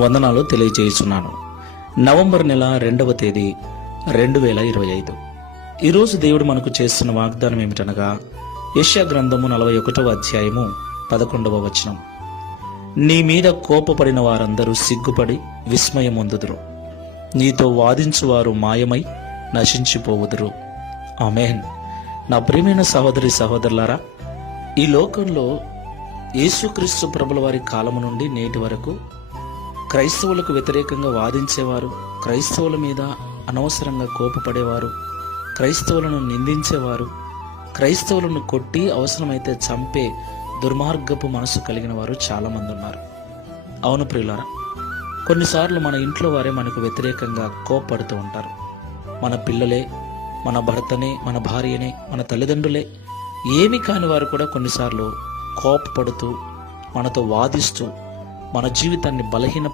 వందనాలు తెలియజేస్తున్నాను. నవంబర్ నెల 2వ తేదీ 2025. ఈరోజు దేవుడు మనకు చేస్తున్న వాగ్దానం ఏమిటనగా యెషయా గ్రంథము 41వ అధ్యాయము 11వ వచనం. నీ మీద కోపపడిన వారందరూ సిగ్గుపడి విస్మయమొందుదురు, నీతో వాదించువారు మాయమై నశించిపోవుదురు. ఆమేన్. నా ప్రియమైన సహోదరి సహోదరులారా, ఈ లోకంలో యేసుక్రీస్తు ప్రభుల వారి కాలము నుండి నేటి వరకు క్రైస్తవులకు వ్యతిరేకంగా వాదించేవారు, క్రైస్తవుల మీద అనవసరంగా కోపపడేవారు, క్రైస్తవులను నిందించేవారు, క్రైస్తవులను కొట్టి అవసరమైతే చంపే దుర్మార్గపు మనసు కలిగిన వారు చాలామంది ఉన్నారు. అవును ప్రియులారా, కొన్నిసార్లు మన ఇంట్లో వారే మనకు వ్యతిరేకంగా కోపపడుతూ ఉంటారు. మన పిల్లలే, మన భర్తనే, మన భార్యనే, మన తల్లిదండ్రులే, ఏమి కాని వారు కూడా కొన్నిసార్లు కోపపడుతూ మనతో వాదిస్తూ మన జీవితాన్ని బలహీన